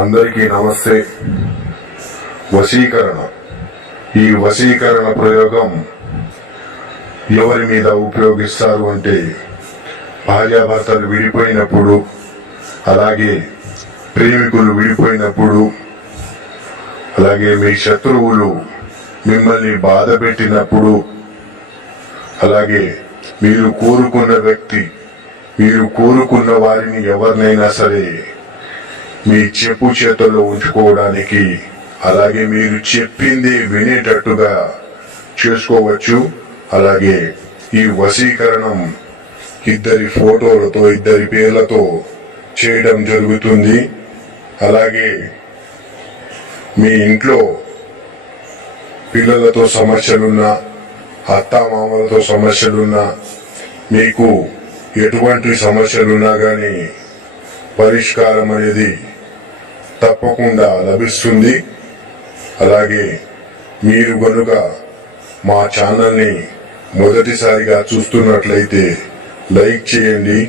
అందరికీ నమస్తే. వశీకరణ. ఈ వశీకరణ ప్రయోగం ఎవరి మీద ఉపయోగిస్తారు అంటే భార్యాభర్తలు విడిపోయినప్పుడు, అలాగే ప్రేమికులు విడిపోయినప్పుడు, అలాగే మీ శత్రువులు మిమ్మల్ని బాధ పెట్టినప్పుడు, అలాగే మీరు కోరుకున్న వ్యక్తి, మీరు కోరుకున్న వారిని ఎవరినైనా సరే మీ చెప్పు చేతుల్లో ఉంచుకోవడానికి, అలాగే మీరు చెప్పింది వినేటట్టుగా చేసుకోవచ్చు. అలాగే ఈ వశీకరణం ఇద్దరి ఫోటోలతో, ఇద్దరి పేర్లతో చేయడం జరుగుతుంది. అలాగే మీ ఇంట్లో పిల్లలతో సమస్యలున్నా, అత్తామామలతో సమస్యలున్నా, మీకు ఎటువంటి సమస్యలున్నా కానీ పరిష్కారం అనేది తప్పకుండా లభిస్తుంది. అలాగే మీరు గనుక మా ఛానల్ని మొదటిసారిగా చూస్తున్నట్లయితే లైక్ చేయండి.